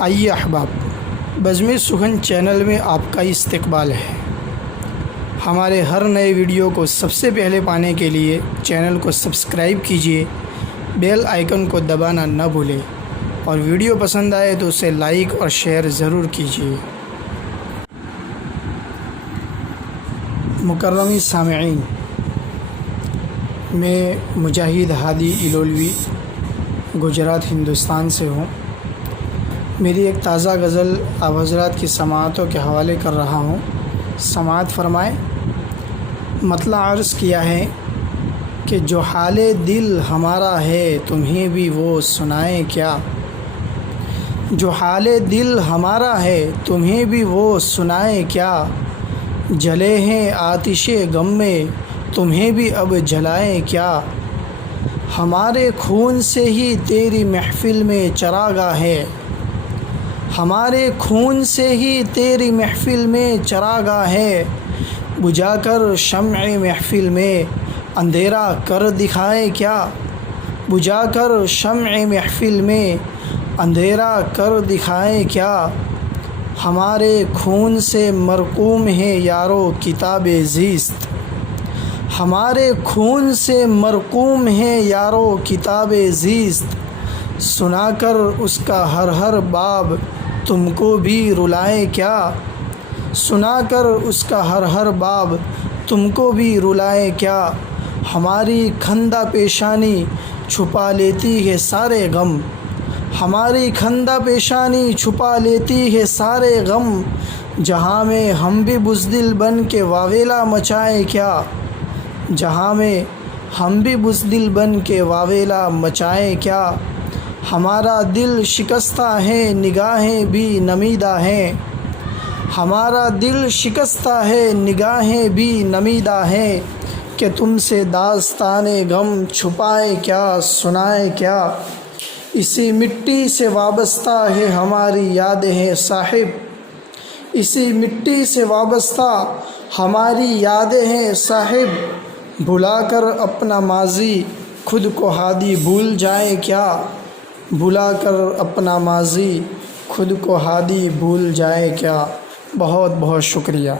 آئیے احباب، بزم سخن چینل میں آپ کا استقبال ہے۔ ہمارے ہر نئے ویڈیو کو سب سے پہلے پانے کے لیے چینل کو سبسکرائب کیجیے، بیل آئیکن کو دبانا نہ بھولیں، اور ویڈیو پسند آئے تو اسے لائک اور شیئر ضرور کیجیے۔ مکرمی سامعین، میں مجاہد ہادی ایلولوی گجرات ہندوستان سے ہوں۔ میری ایک تازہ غزل آپ حضرات کی سماعتوں کے حوالے کر رہا ہوں، سماعت فرمائیں۔ مطلع عرض کیا ہے کہ جو حال دل ہمارا ہے تمہیں بھی وہ سنائیں کیا، جو حال دل ہمارا ہے تمہیں بھی وہ سنائیں کیا، جلے ہیں آتش غم میں تمہیں بھی اب جلائیں کیا، ہمارے خون سے ہی تیری محفل میں چراغاں ہے، ہمارے خون سے ہی تیری محفل میں چراغاں ہے، بجھا کر شمع محفل میں اندھیرا کر دکھائے کیا، بجھا کر شمع محفل میں اندھیرا کر دکھائے کیا، ہمارے خون سے مرقوم ہے یارو کتاب زیست، ہمارے خون سے مرقوم ہے یارو کتاب زیست، سنا کر اس کا ہر باب تم کو بھی رلائے کیا، سنا کر اس کا ہر باب تم کو بھی رلائے کیا، ہماری خندہ پیشانی چھپا لیتی ہے سارے غم، ہماری خندہ پیشانی چھپا لیتی ہے سارے غم، جہاں میں ہم بھی بزدل بن کے واویلا مچائے کیا، جہاں میں ہم بھی بزدل بن کے واویلا مچائے کیا، ہمارا دل شکستہ ہے نگاہیں بھی نمیدہ ہیں، ہمارا دل شکستہ ہے نگاہیں بھی نمیدہ ہیں، کہ تم سے داستان غم چھپائے کیا سنائے کیا، اسی مٹی سے وابستہ ہے ہماری یادیں ہیں صاحب، اسی مٹی سے وابستہ ہماری یادیں ہیں صاحب، بھلا کر اپنا ماضی خود کو ہادی بھول جائے کیا، بھلا کر اپنا ماضی خود کو ہادی بھول جائے کیا۔ بہت بہت شکریہ۔